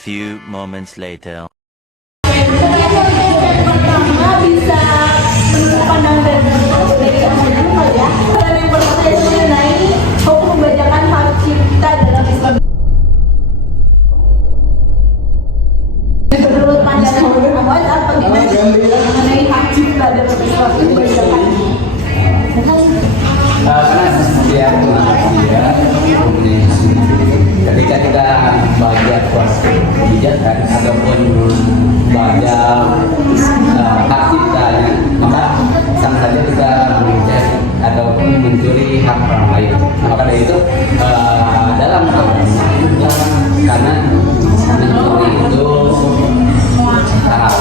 few moments later. Pertama bisa menurut pandang dari apa ya? Dan yang pertama itu mengenai hukum membacakan hak cipta dalam Islam. Menurut pandangan Muhammad apa mengenai hak cipta dalam Islam itu membacakan? Karena seperti yang ketika kita baca suatu kebijakan ataupun baca hak ciptanya, maka sama saja kita mengecek ataupun mencuri hak orang lain. Maka dari itu dalam karena mencuri itu haram.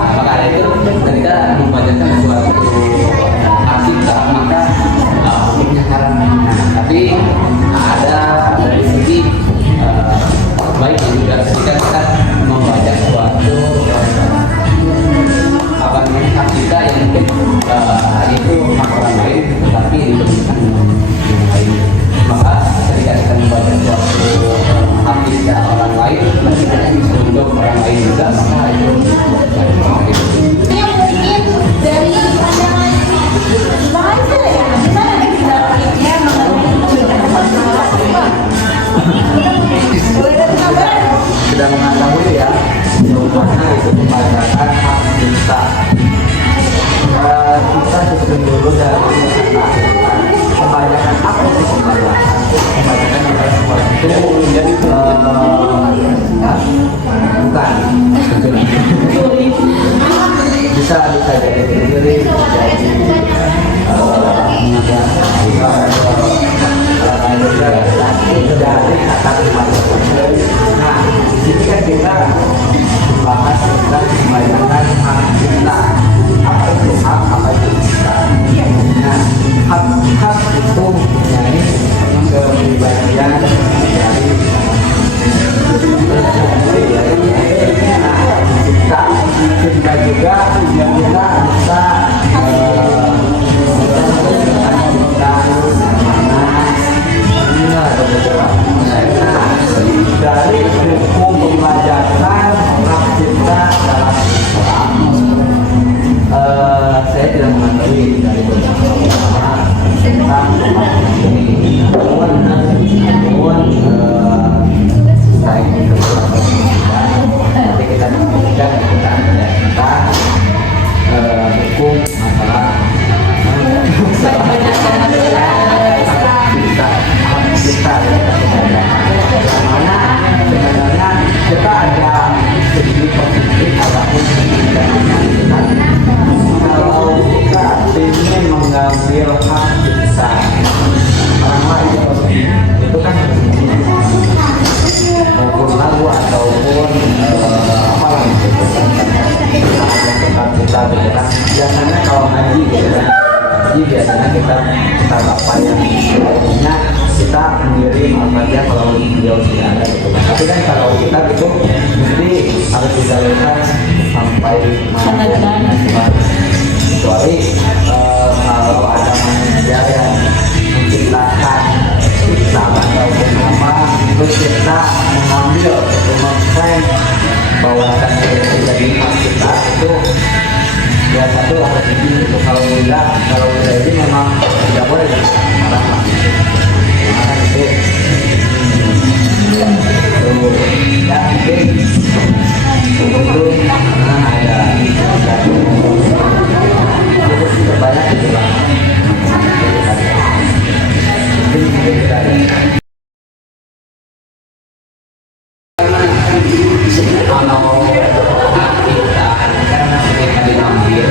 Maka dari itu ketika membacakan suatu hak cipta, maka hukumnya haram. Tapi ada dari segi baiknya juga ketika kita membaca suatu apa namanya hak cipta yang mungkin itu hak orang lain tetapi diberikan yang lain, maka ketika kita membaca suatu hak cipta orang lain untuk orang lain juga, maka itu Mungkin dari pandangan bahasa ya, gimana kita pikirnya sudah mengetahui ya bagaimana itu membacakan hak cipta. Kita susun dulu dari membacakan apa itu membacakan adalah suatu menjadi bukan bisa jadi sendiri dari kata nah ini kan kita bahas tentang membacakan hak cipta. Apa itu hak, apa itu cipta? Nah, hak itu mempunyai kepribadian dari cipta. Cipta juga yang kita bisa dari hukum pembajakan hak cipta dalam Islam, saya tidak mengetahui dari beberapa ulama tentang ini, namun saya itu nanti kita diskusikan tentang hukum masalah kita mana sebenarnya kita ada segi positif ataupun segi negatif. Kalau kita ingin mengambil hak kita orang lain itu kan maupun lagu ataupun apa lagi tempat kita bergerak. Biasanya kalau ngaji gitu kan, biasanya kita bapak yang punya kita mengirim apa kalau beliau tidak ada gitu. Tapi kan kalau kita gitu mesti harus dijalankan sampai mana kecuali kalau ada manusia yang menciptakan cipta ataupun apa terus kita mengambil atau mengklaim bahwasannya itu jadi hak kita itu ya satu harus izin itu. Kalau tidak ini memang tidak boleh haram lah. Maka itu dan mungkin itu karena ada cukup banyak itu lah. Mungkin kita kalau kita karena kita diambil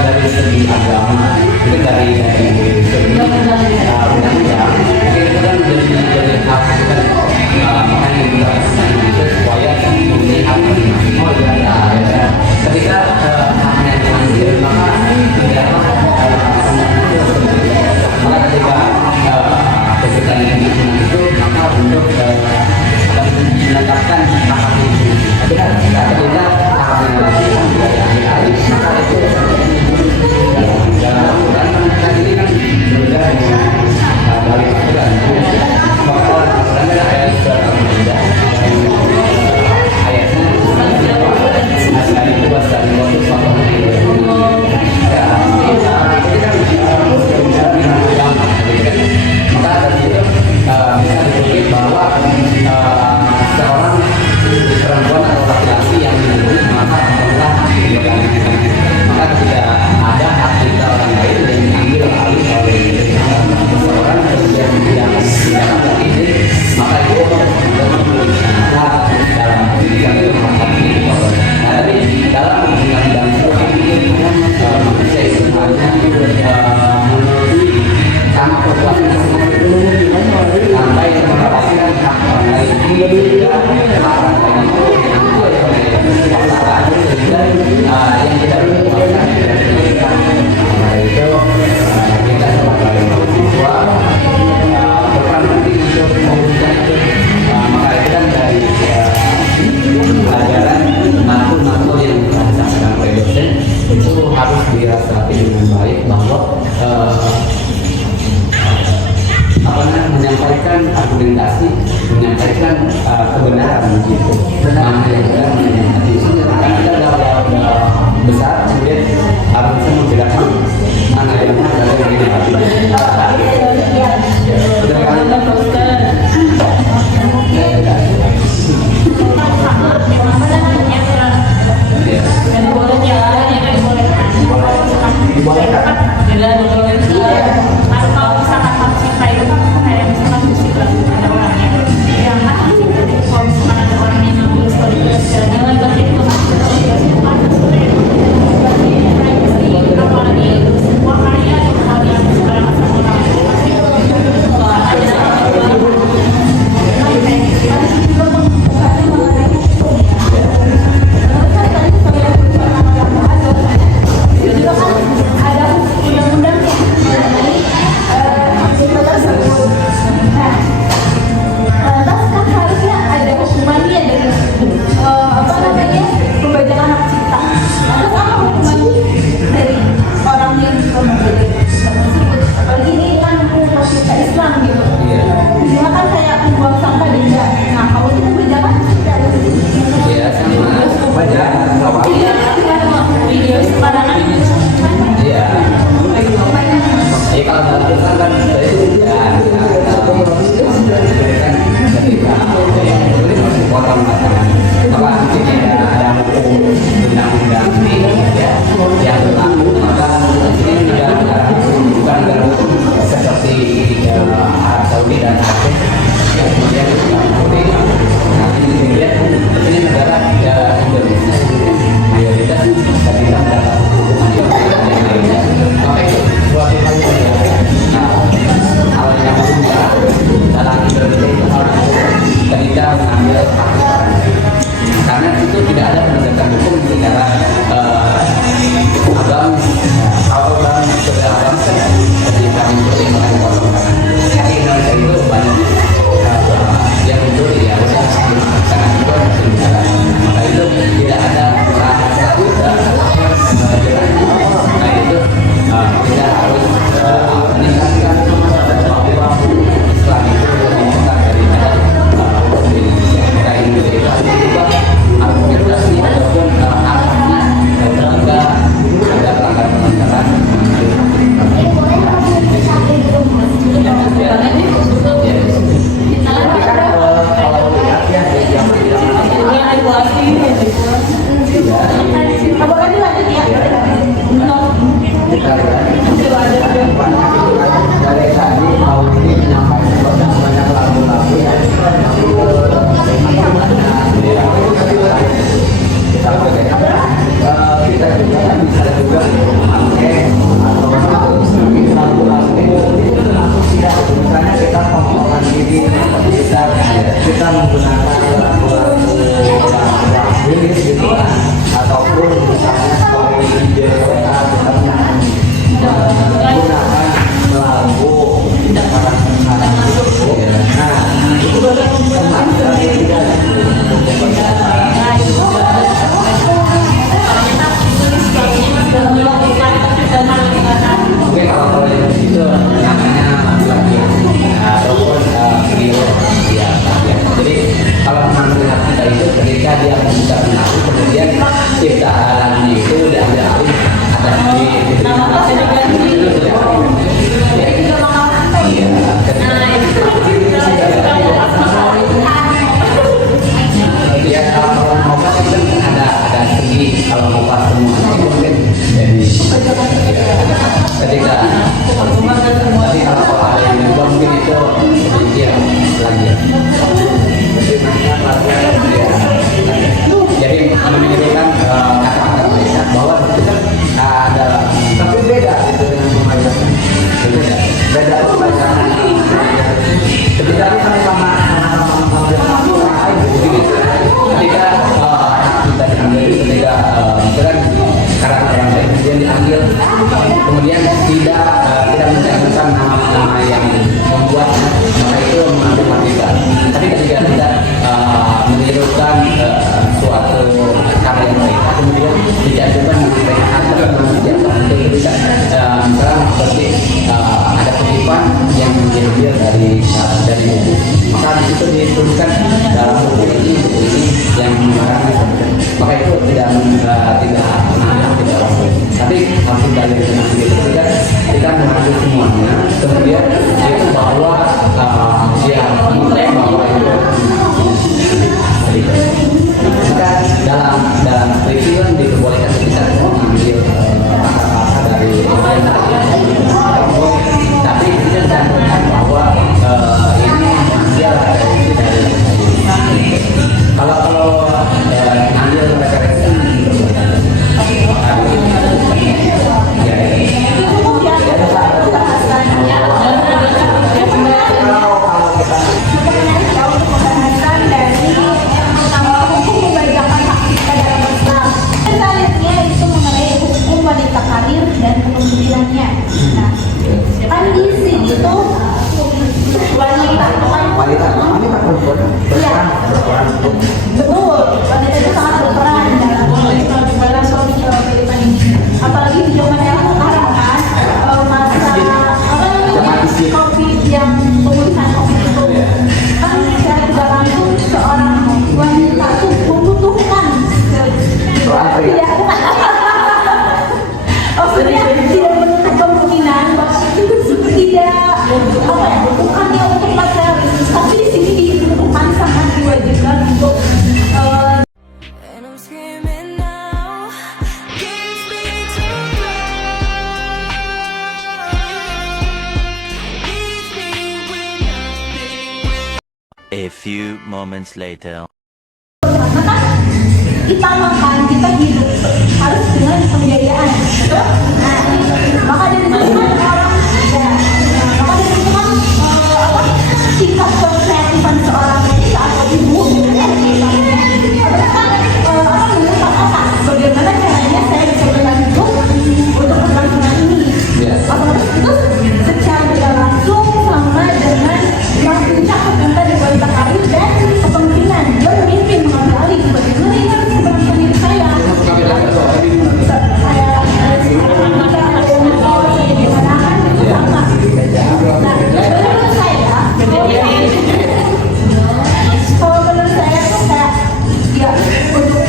dari segi agama itu dari segi undang-undang itu kan jadi hak kan makanya juga itu supaya melihat oh ya ketika haknya diambil maka tidak maka ketika itu maka untuk menetapkan hak itu tapi kan ketika haknya maka itu sembarangan. Iya. Ya kalau dalam Islam kan ya ketika potong apa mungkin ada hukum undang-undang ya yang berlaku maka ini negara bukan negara seperti Arab Saudi dan Aceh yang kemudian mengikuti. Nah ini negara Indonesia mayoritas ketika mendapat hukuman yang lainnya maka itu suatu hal yang hal yang mudah dalam Indonesia itu hal yang ketika mengambil karena itu tidak ada penegakan hukum secara agama kalau dalam secara bangsa ketika mencuri makan kotor karena di Indonesia itu banyak yang mencuri ya karena itu masih jalan maka itu tidak ada nah itu kita harus meningkatkan bahwa Islam itu lebih besar daripada Indonesia. Kita Indonesia itu harus berubah argumentasi ataupun arahnya ketika ada pelanggaran kalau lihat ya yang dari tadi mau ini menyampaikan banyak lagu-lagu ya kita juga bisa juga pakai atau lagu-lagu itu langsung tidak misalnya kita ngomongkan diri kita menggunakan lagu-lagu yang rilis gitu kan ataupun misalnya sebagai ide kita menggunakan lagu sekarang nah itu kan mungkin kalau itu namanya lagi ataupun video ya jadi kalau mengambil hak kita itu ketika dia membuka lagu kemudian ciptaannya itu diambil alih ada di ya kalau mau ada segi kalau mau pas semua mungkin jadi ketika tapi kalau ada yang berubah mungkin itu sedikit lagi jadi menirukan kata-kata mereka bahwa kita ada tapi beda itu dengan pembahasan beda pembahasan ketika kita sama-sama ketika kita diambil ketika beran karakter yang lain kemudian diambil kemudian tidak mencantumkan nama yang membuat maka itu mengambil merdeka tapi ketika kita menirukan suatu karya mereka kemudian dicantumkan mereka atau menjatuhkan itu bisa misalnya seperti ada kutipan yang diambil dari buku maka di situ dituliskan dalam buku ini yang mengarang maka itu tidak tapi harus kita lihat dengan ketika kita mengambil semuanya kemudian itu bahwa dia mengklaim bahwa itu maka dalam peristiwa diperbolehkan kita mengambil kata-kata dari tapi kita cantumkan bahwa ini dia dari kalau ambil referensi dan kepemimpinan A few moments later. Maka kita makan, kita hidup harus dengan pembiayaan, betul? Nah, maka dari itu kan orang, maka dari itu kan apa tingkat kreatifan seorang wanita atau ibu itu kan menuntut apa? Bagaimana caranya saya bisa berlanjut untuk keberlangsungan ini? Apalagi itu secara tidak langsung sama dengan yang puncak tentang di wanita karir dan kepemimpinan. Dia memimpin mengambil alih. Bagaimana ini harus keberlangsungan diri saya? Kalau menurut saya tuh kayak ya untuk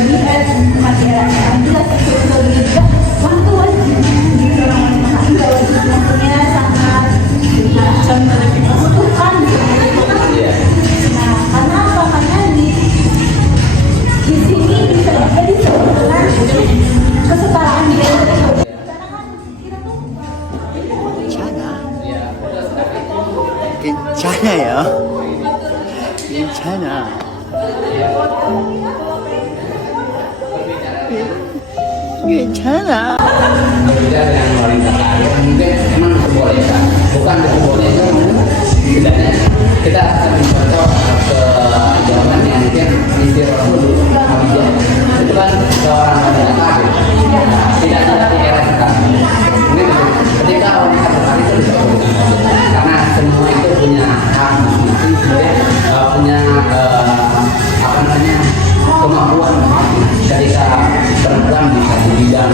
lihat masyarakat jelas betul juga waktu wajib seorang wanita juga wajib waktunya sangat membutuhkan. Nah, karena apa? Karena di sini bisa jadi sebetulnya kesetaraan gender itu. Karena kan kita tuh 괜찮아요. 괜찮아. 괜찮아. Berbeda dengan wanita karir mungkin memang diperbolehkan, bukan diperbolehkan, setidaknya kita akan mencontoh ke zaman yang mungkin istri Rasul Khadijah itu kan seorang wanita karir, tidak di era sekarang. Mungkin ketika wanita berkarir itu diperbolehkan karena semua itu punya hak masing-masing, punya apa namanya kemampuan ketika perempuan bisa di bidang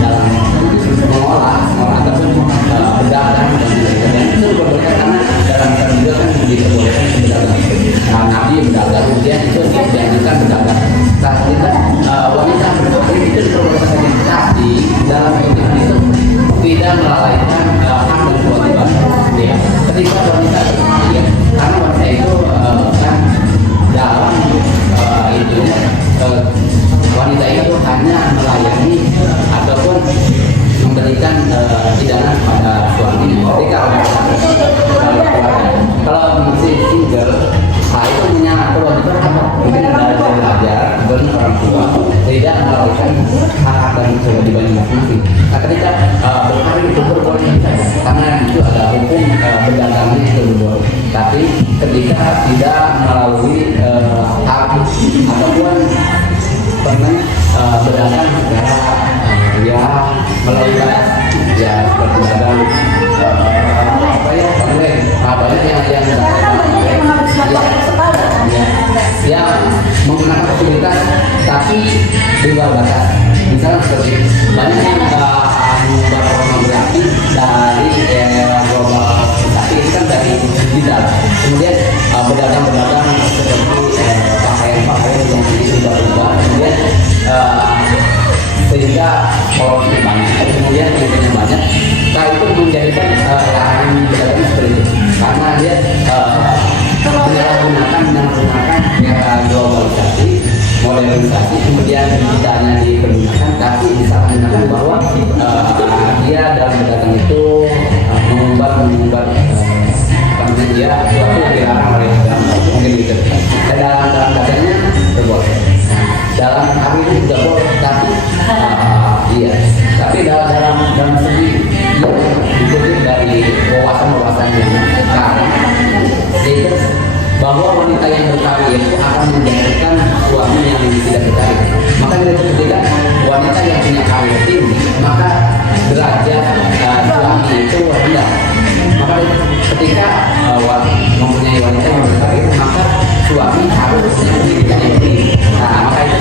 dalam mengolah ataupun berdagang dan itu diperbolehkan karena dalam Islam juga kan diperbolehkan berdagang. Nah, Nabi berdagang kemudian itu dianjurkan berdagang. Nah, kita wanita berkarir itu diperbolehkan saja, tapi dalam konteks itu tidak melalaikan hak dan kewajiban. Ya, ketika wanita berkarir, karena wanita itu kan dalam itu wanita itu hanya melayani ataupun memberikan hidangan pada suaminya ketika kalau masih single, nah itu punya kewajiban apa? Mungkin belajar dari orang tua, tidak melalaikan hak dan kewajiban masing-masing. Nah, ketika berkarir itu berboleh saja, karena itu ada hukum berdasarnya itu berboleh. Tapi ketika tidak melalui hak ataupun pernah berdagang ya melakukan ya berdagang apa ya online banyak yang menggunakan fasilitas tapi di luar batas, misalnya seperti banyak yang mengubah pornografi dari global, tapi itu kan dari digital, kemudian berdagang seperti pakaian yang sudah berubah, kemudian sehingga followersnya banyak, kemudian pengikutnya banyak. Nah itu menjadikan larangan berdagang seperti itu, karena dia menyalahgunakan era globalisasi, modernisasi, kemudian digitalnya dipergunakan, tapi disalahgunakan bahwa dia dalam berdagang itu mengumbar dia suatu yang dilarang oleh Islam, mungkin gitu. Dan dalam katanya berboleh, dalam kami itu juga boleh, tapi iya, tapi dalam segi dikutip dari wawasan yang sekarang itu bahwa wanita yang berkarir itu akan menjadikan suami yang tidak berkarir. Maka dari ketika wanita yang punya karir tinggi, maka derajat suami itu rendah. Maka ketika mempunyai wanita yang berkarir, maka suami harus punya pendidikan yang tinggi. Nah, maka itu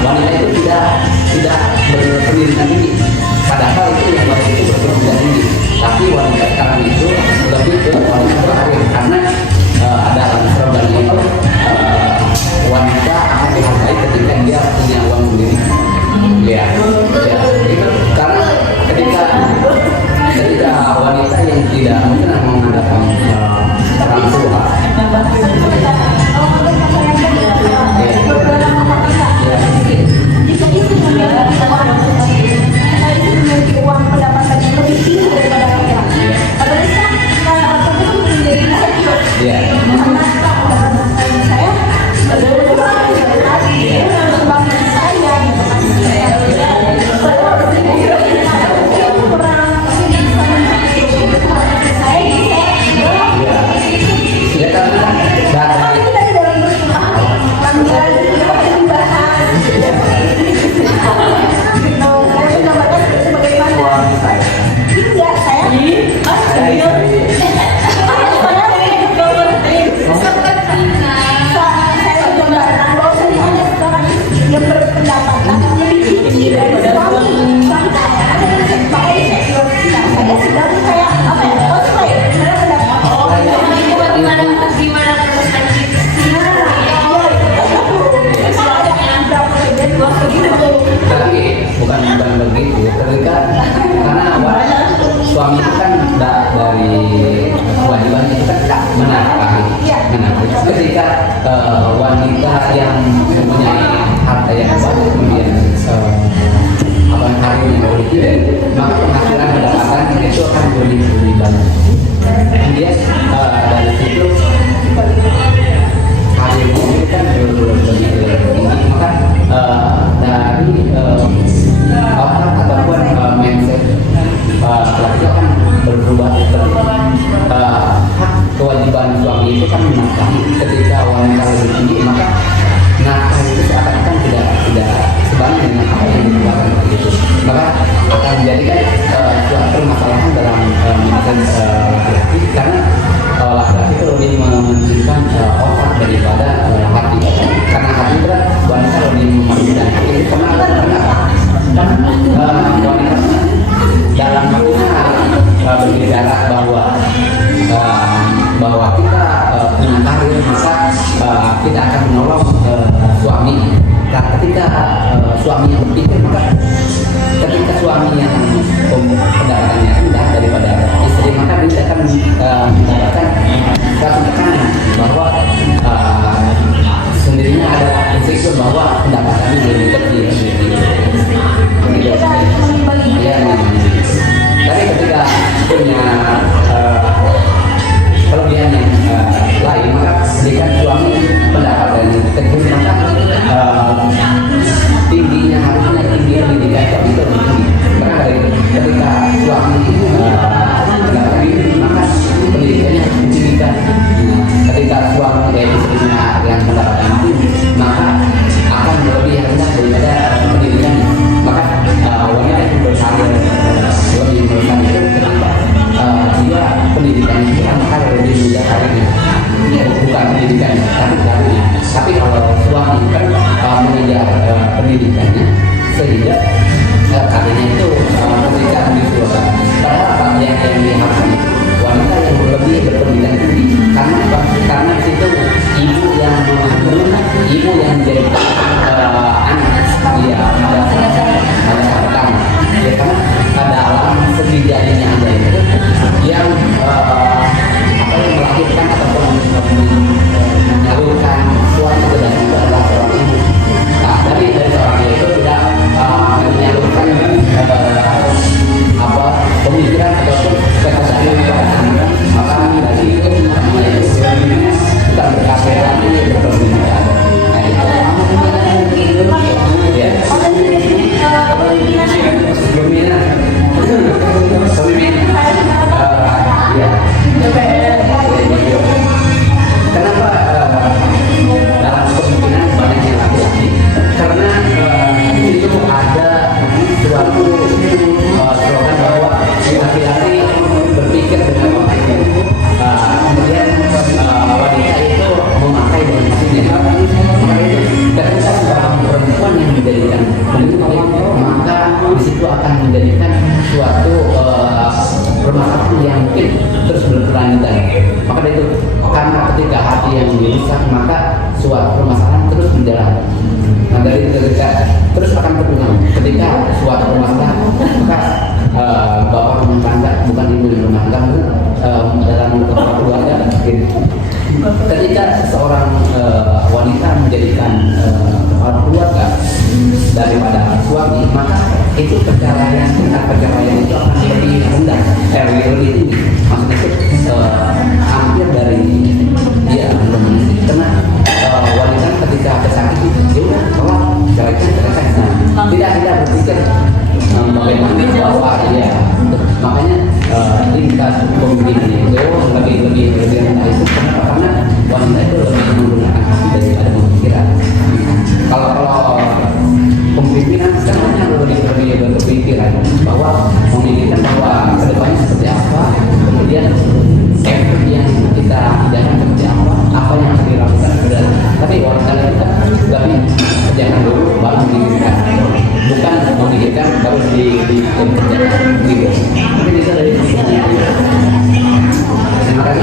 wanita itu tidak berpendidikan tinggi. Padahal itu yang wanita itu berpendidikan tinggi. Tapi wanita sekarang itu lebih ke wanita berkarir karena ada slogan itu wanita akan dihargai ketika dia punya uang sendiri. Ya, itu karena ketika wanita yang tidak mungkin mengandalkan orang tua, jika istri memiliki uang pendapatan yang lebih tinggi daripada laki-laki, otomatis kan menjadi itu akan lebih banyak. Kemudian dari situ karirnya itu kan lebih tinggi, maka dari otak ataupun mindset laki akan berubah seperti hak kewajiban suami itu kan menafkahi. Ketika wanita lebih tinggi, maka nafkah itu seakan-akan tidak sebanding dengan apa yang dikeluarkan begitu, maka akan menjadikan suatu permasalahan dalam mindset laki-laki, karena laki-laki itu lebih mementingkan otak daripada hati, karena hati itu wanita lebih mementingkan hati. Karena wanita dalam hatinya berbicara bahwa kita punya karir, maka kita akan menolong suami. Nah, ketika suami yang berpikir, maka ketika suami yang pendapatannya rendah daripada istri, maka dia akan mendapatkan suatu tekanan bahwa sendirinya ada insecure bahwa pendapatannya lebih kecil. Ya, tapi ketika punya kelebihan yang lain, maka berikan suami pendapatan kecil, maka tingginya harusnya tinggi pendidikan suami itu lebih tinggi. Karena ketika suami pendapatan tinggi, maka pendidikannya harus ditinggikan. Ketika suami istrinya yang pendapatan tinggi, maka akan lebih rendah daripada pendidikannya. Maka wanita yang berkarir lebih berkarir itu ketika dia pendidikannya kurang, maka lebih mudah karirnya. Bukan pendidikannya, tapi karirnya. Tapi kalau suami kan mengejar pendidikannya, sehingga karirnya itu ketika disuruh. Padahal apa yang diharapkan wanita yang lebih berpendidikan tinggi, karena di situ ibu yang menjadi anak dia ada harta, ya kan dalam segi jadinya ada itu yang melahirkan ataupun menyalurkan suatu ke dalam itu adalah seorang ibu. Nah, dari seorang ibu itu tidak menyalurkan pemikiran ataupun kesadaran kepada anak, maka dari itu kita berkasih lagi berpendidikan. Kenapa dalam kepemimpinan banyaknya laki-laki? Karena itu ada suatu slogan bahwa laki-laki berpikir dengan otak, kemudian wanita itu memakai dengan mesinnya. Ketika seorang perempuan yang menjadikan pemimpin, maka di situ akan menjadikan suatu permasalahan yang mungkin terus berkelanjutan. Maka itu karena ketika hati yang dirusak, maka suatu permasalahan terus berjalan. Nah, dari ketika terus akan berulang. Ketika suatu permasalahan, maka bapak rumah tangga bukan ibu rumah tangga dalam keluarga. Ketika seorang wanita menjadikan kepala keluarga daripada suami, maka itu perceraian itu akan lebih rendah, lebih tinggi. Maksudnya itu hampir dari dia karena wanita ketika tersakiti, dia udah kalau ceraikan. Tidak berpikir bagaimana bahwa dia, makanya tingkat pemimpin itu lebih rendah itu karena wanita itu lebih menggunakan hati daripada pemikiran. Kalau pemimpinan sebenarnya lebih berpikiran bahwa memikirkan bahwa kedepannya seperti apa, kemudian efek yang kita idamkan seperti apa yang harus dilakukan. Tapi wanita kita lebih kerjakan dulu baru memikirkan, bukan memikirkan baru dikerjakan gitu. Mungkin itu dari sini. Terima kasih.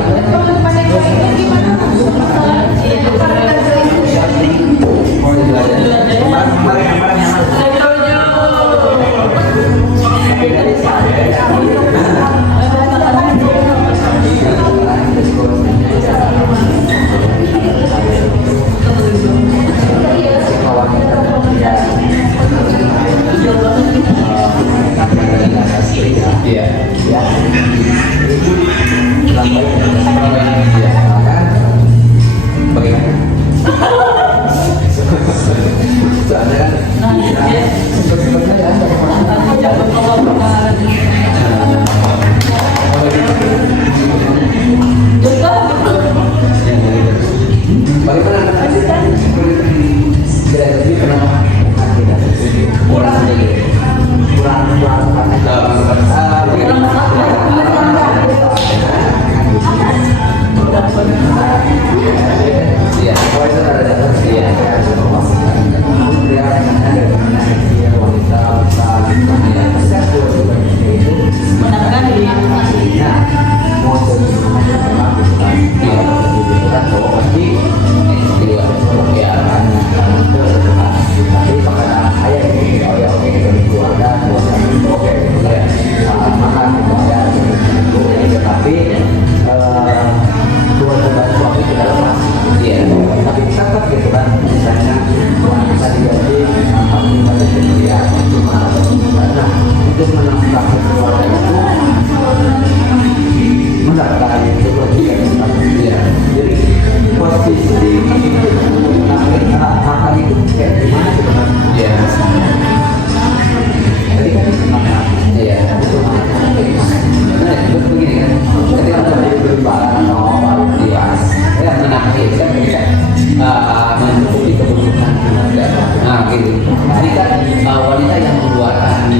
Jadi kan wanita yang mengeluarkan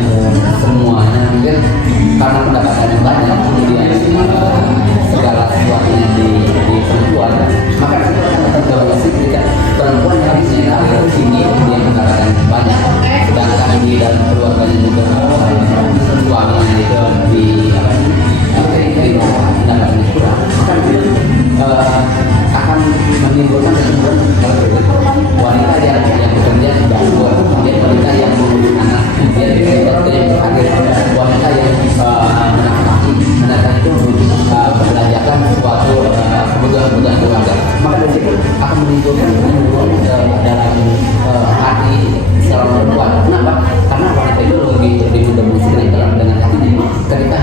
semuanya mungkin karena pendapatannya banyak, kemudian segala sesuatunya di perempuan, maka itu akan tergolong ketika perempuan yang punya karir tinggi dia mendapatkan banyak, sedangkan di dalam keluarganya juga suaminya itu di pendapatnya kurang, maka itu akan menimbulkan kecenderungan wanita yang bekerja tidak kuat, kemudian wanita yang mengurus anak, kemudian yang terakhir wanita yang menafkahi mendatang itu membelanjakan suatu kebutuhan keluarga, maka dari situ akan menimbulkan dalam hati seorang perempuan. Kenapa? Karena wanita itu lebih mendominasi dengan hatinya. Ketika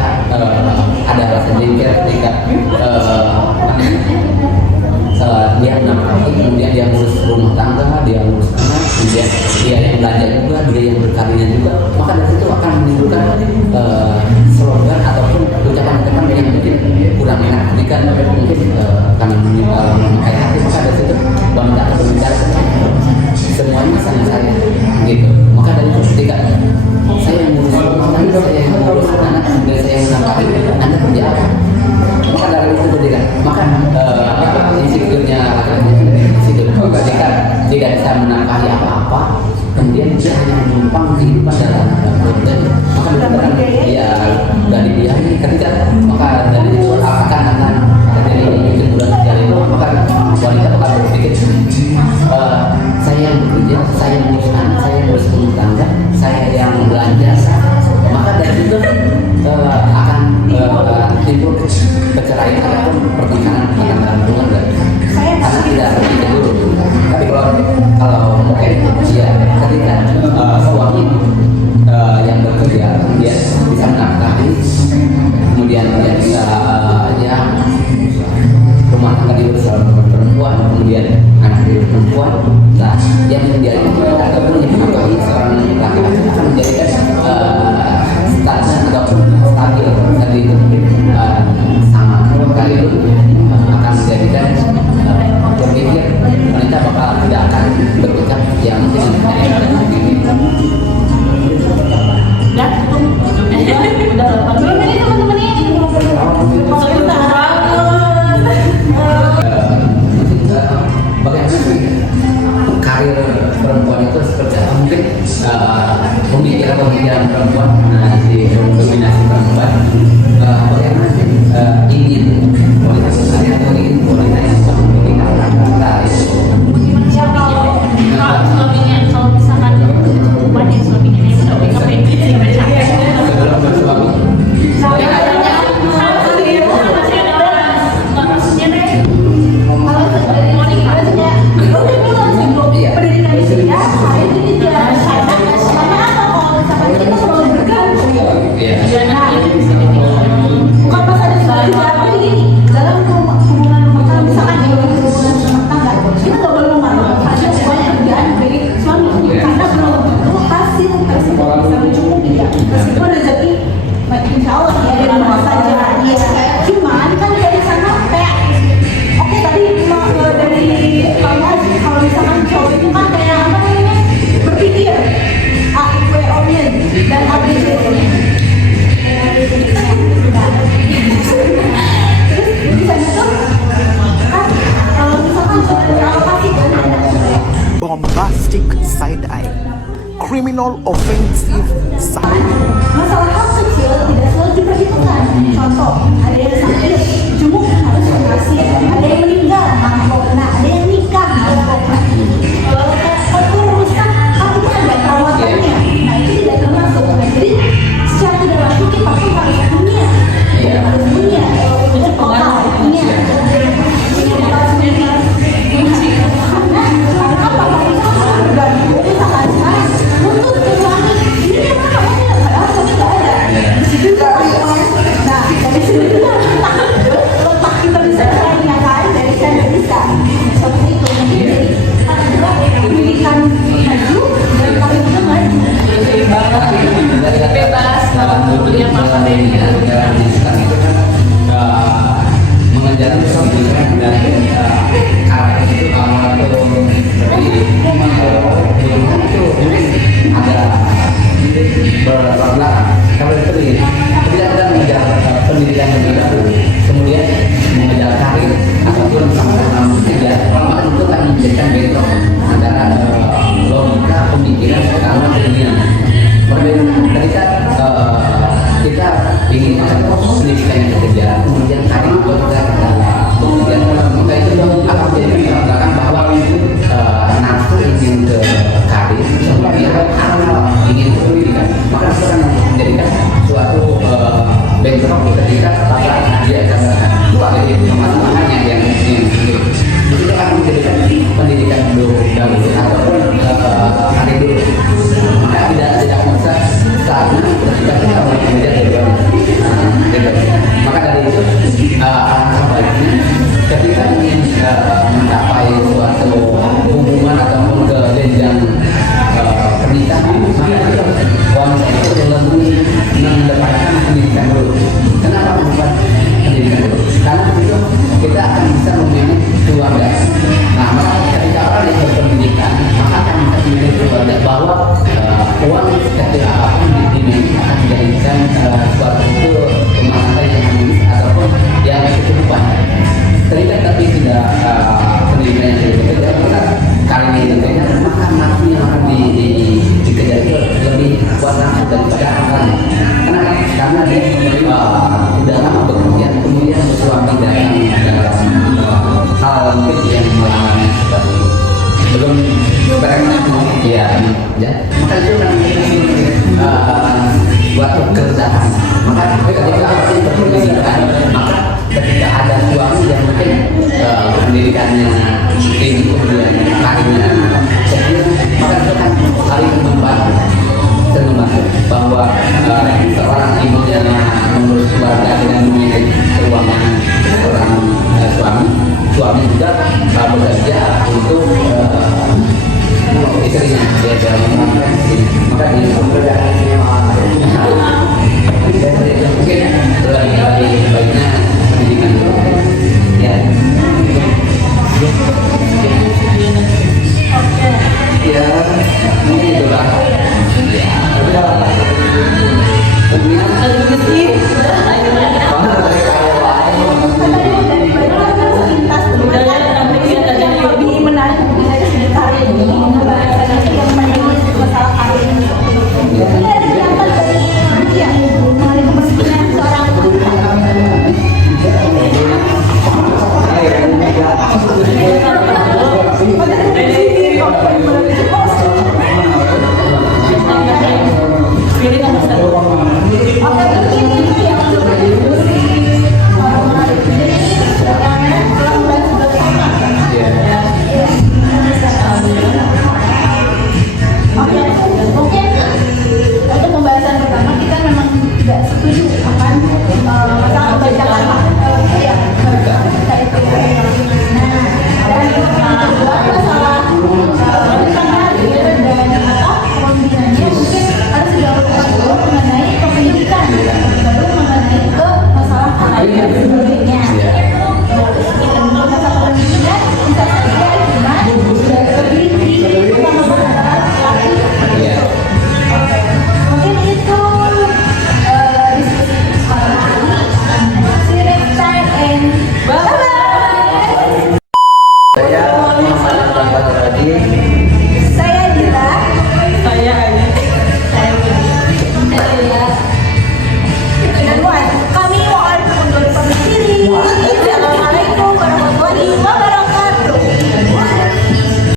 ada rasa jengkel, ketika dia menafkahi, kemudian dia ngurus rumah tangga, dia ngurus anak, kemudian dia yang belanja juga, dia yang berkarirnya juga, maka dari situ akan menimbulkan slogan ataupun ucapan-ucapan yang mungkin kurang enak ketika mungkin karena memakai hati, maka dari situ wanita akan berbicara semuanya sama saya gitu. Maka dari itu ketika saya yang ngurus rumah tangga, saya yang ngurus anak, kemudian saya yang menafkahi, Anda kerja apa? Maka dari itu berbeda. Maka insecure-nya ketika tidak bisa menafkahi apa-apa, kemudian dia hanya menumpang kehidupan dalam keluarga, maka dia dari dia ini ketika maka dari itu akan terjadi kecenderungan sosial itu, maka wanita akan berpikir saya yang bekerja, saya yang ngurus anak, saya yang ngurus rumah tangga, saya yang belanja, maka dari itu akan timbul perceraian ataupun pertengkaran dalam keluarga karena tidak berpikir dulu. Tapi kalau mungkin dia ketika suami yang bekerja dia bisa menafkahi, kemudian dia bisa rumah tangga diurus oleh perempuan, kemudian anak diurus perempuan, nah yang menjadi ataupun yang menafkahi seorang laki-laki akan menjadikan statusnya ataupun stabil tadi itu sama kali itu akan menjadikan berpikir wanita bakal tidak akan berpikir yang mungkin udah 80 menit teman-teman ini. Bagaimana karir perempuan itu seperti apa? Mungkin pemikiran perempuan di dominasi perempuan bagaimana ingin wanita yang memiliki kata-kata itu. Kalau suaminya, kalau misalkan perempuan yang suaminya itu udah pengen sebelum bersuami. Bukan pas ada juga begini dalam hubungan rumah tangga, misalkan di hubungan rumah tangga kita nggak boleh memandang ada semuanya kerjaan dari suami karena belum tentu hasil tersebut bisa mencukupi ya, meskipun rezeki insya Allah ya dari mana saja ya, cuman kan dari sana kayak oke tadi dari kalau misalkan cowok itu kan kayak apa namanya berpikir A-I-W-O-nya dan A-B-C-D-nya. Bombastic side eye, criminal offensive side. Masalah hal kecil tidak selalu diperhitungkan. Contoh, ada yang sakit, jenguk harus operasi. Ada yang meninggal, mangkok. Nah, ada yang nikah, mangkok. Kalau rusak, artinya ada perawatannya. Nah, itu tidak termasuk. Jadi, secara tidak langsung kita pasti harus punya. Harus punya. Punya total, punya. Karena apa? Kita harus bergantung. Misalkan sekarang, untuk suami, ini dia mana? Padahal suami nggak ada. Di situ nah, dari situ juga letak kita bisa bertanya kan, dari sana bisa. berbelakang. Kalau itu ketika kita mengejar pendidikan terlebih dahulu, kemudian mengejar karir ataupun sama-sama bekerja, maka itu akan menjadikan bentrok antara logika pemikiran sama keinginan. Ketika kita ingin pendidikan yang bekerja, kemudian karir itu kita bekerja, maka itu akan menjadi belakang bahwa nafsu ingin ke karir, kemudian ingin ke pendidikan, maka itu akan menjadikan suatu bentrok ketika dia akan dari permasalahannya yang itu akan menjadikan pendidikan dulu dahulu ataupun karir dulu, maka tidak bisa saatnya ketika kita mengejar tujuan. Maka dari itu alangkah baiknya ketika ingin mencapai suatu hubungan ataupun ke jenjang pernikahan, maka wanita itu lebih mengedepankan pendidikan dulu. Kenapa bukan pendidikan dulu? Karena itu kita akan bisa memanage keluarga. Nah, maka ketika orang yang berpendidikan, maka akan bisa memanage keluarga bahwa uang kecil apapun akan menjadikan suatu rumah tangga yang harmonis ataupun yang kecukupan. Ketika tapi tidak pendidikan yang tidak bekerja, maka kali ini tentunya maka nafsu yang akan dikejar itu lebih kuat nafsu daripada akan. Kenapa? Karena dia sudah lama bekerja, kemudian suami dalam hal mungkin yang melamanya seperti itu. Belum ya, maka itu buat pekerjaan. Maka ketika orang berpendidikan, maka ketika ada suami yang mungkin pendidikannya tinggi, kemudian karirnya kecil, maka itu kan saling membantu bahwa seorang ibu yang mengurus keluarga dengan memiliki keuangan seorang suami juga bekerja untuk istrinya, dia dalam maka dia bekerja